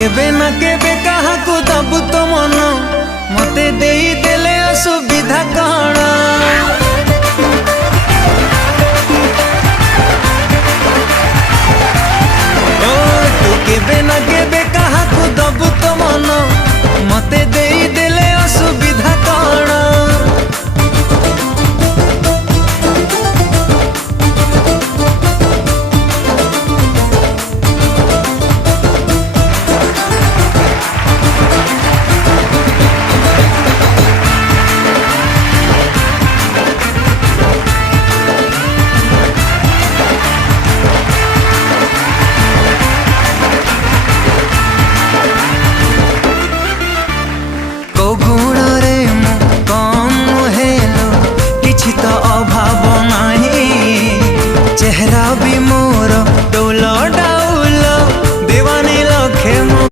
केबे ना केबे कहा को दबु तो मन मते देई देले असु